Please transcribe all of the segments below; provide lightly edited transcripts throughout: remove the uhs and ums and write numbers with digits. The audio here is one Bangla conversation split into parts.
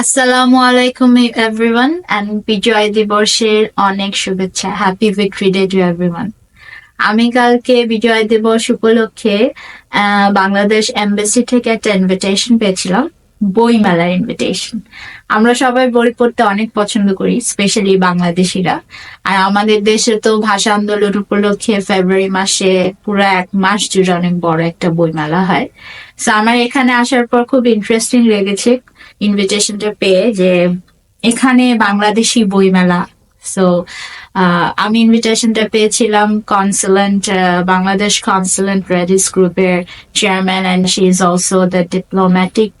আসসালামু আলাইকুম এভরিওয়ান এন্ড বিজয় দিবসের অনেক শুভেচ্ছা। Happy victory day to everyone. আমি কালকে বিজয় দিবস উপলক্ষে বাংলাদেশ এমবাসি থেকে একটা ইনভিটেশন পেয়েছিলাম, বই মেলার ইনভিটেশন। আমরা সবাই বই পড়তে অনেক পছন্দ করি, স্পেশালি বাংলাদেশিরা। আর আমাদের দেশে তো ভাষা আন্দোলন উপলক্ষে ফেব্রুয়ারি মাসে পুরো এক মাস জুড়ে অনেক বড় একটা বই মেলা হয়। তো আমার এখানে আসার পর খুব ইন্টারেস্টিং লেগেছে ইনভিটেশনটা পেয়ে, যে এখানে বাংলাদেশি বইমেলা। সো আমি ইনভিটেশনটা পেয়েছিলাম কনসুলেন্ট, বাংলাদেশ কনসুলেন্ট রেডিস গ্রুপের chairman, and she is also the diplomatic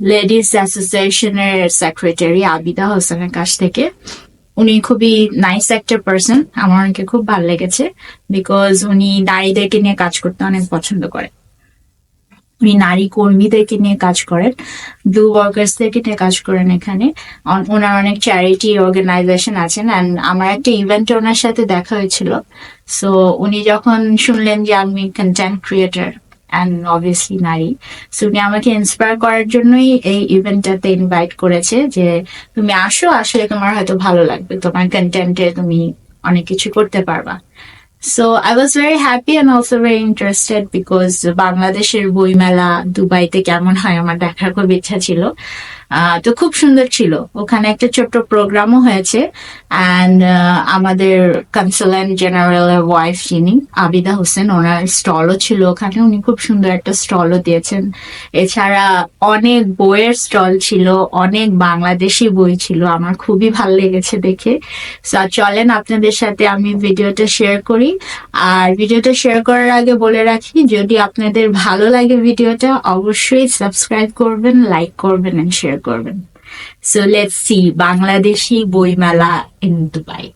ladies অ্যাসোসিয়েশনের সেক্রেটারি আবিদা হোসেনের কাছ থেকে। উনি খুবই নাইস একটা পার্সন, আমার অনেকে খুব ভালো লেগেছে, বিকজ উনি নারীদেরকে নিয়ে কাজ করতে অনেক পছন্দ করেন। উনি নারী কর্মীদেরকে নিয়ে কাজ করেন, ব্লু ওয়ার্কার্সদেরকে নিয়ে কাজ করেন এখানে। ওনার অনেক চ্যারিটি অর্গানাইজেশন আছেন, অ্যান্ড আমার একটা ইভেন্টে ওনার সাথে দেখা হয়েছিল। সো উনি যখন শুনলেন যে আমি কন্টেন্ট ক্রিয়েটার অ্যান্ড অবভিয়াসলি নারী, সো উনি আমাকে ইন্সপায়ার করার জন্যই এই ইভেন্টটাতে ইনভাইট করেছে, যে তুমি আসো, আসলে তোমার হয়তো ভালো লাগবে, তোমার কন্টেন্টে তুমি অনেক কিছু করতে পারবা। So I was very happy and also very interested because বাংলাদেশের বইমেলা দুবাইতে কেমন হয় আমার দেখার খুব ইচ্ছা ছিল। তো খুব সুন্দর ছিল, ওখানে একটা ছোট্ট প্রোগ্রামও হয়েছে। অ্যান্ড আমাদের কনসালেন্ট জেনারেলের ওয়াইফ যিনি আবিদা হোসেন, ওনার স্টলও ছিল ওখানে, উনি খুব সুন্দর একটা স্টলও দিয়েছেন। এছাড়া অনেক বইয়ের স্টল ছিল, অনেক বাংলাদেশি বই ছিল, আমার খুবই ভালো লেগেছে দেখে। চলেন আপনাদের সাথে আমি ভিডিওটা শেয়ার করি। আর ভিডিওটা শেয়ার করার আগে বলে রাখি, যদি আপনাদের ভালো লাগে ভিডিওটা অবশ্যই সাবস্ক্রাইব করবেন, লাইক করবেন এন্ড শেয়ার করবেন। সো লেটস সি বাংলাদেশি বইমেলা in Dubai.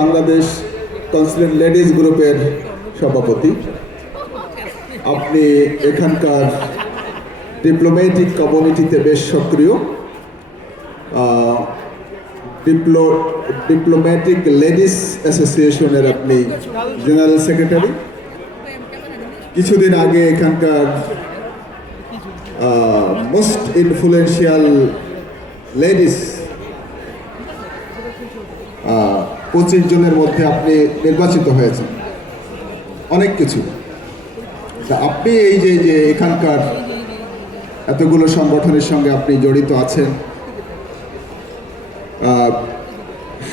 Bangladesh consulate ladies গ্রুপের সভাপতি। আপনি এখানকার ডিপ্লোম্যাটিক কমিউনিটিতে বেশ সক্রিয়। ডিপ্লোম্যাটিক লেডিস অ্যাসোসিয়েশনের আপনি জেনারেল সেক্রেটারি। কিছুদিন আগে এখানকার মোস্ট ইনফ্লুয়েন্সিয়াল লেডিস 25 জনের মধ্যে আপনি নির্বাচিত হয়েছেন। অনেক কিছু আপনি এই যে এখানকার এতগুলো সংগঠনের সঙ্গে আপনি জড়িত আছেন,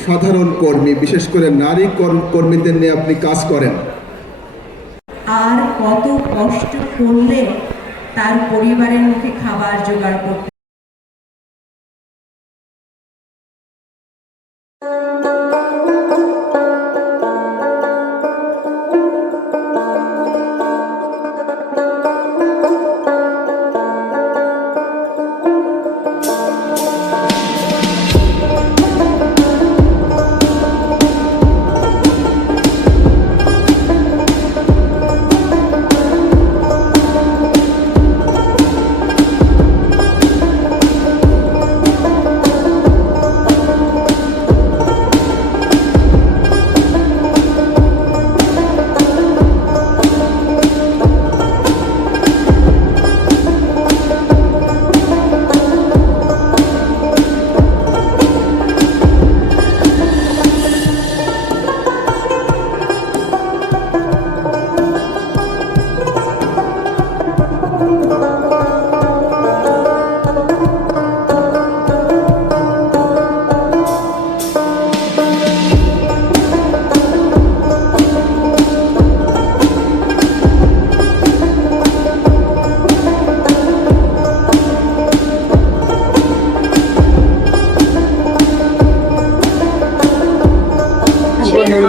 সাধারণ কর্মী, বিশেষ করে নারী কর্মীদের নিয়ে আপনি কাজ করেন। আর কত কষ্ট করলে তার পরিবারের মুখে খাবার জোগাড় করতে।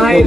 আর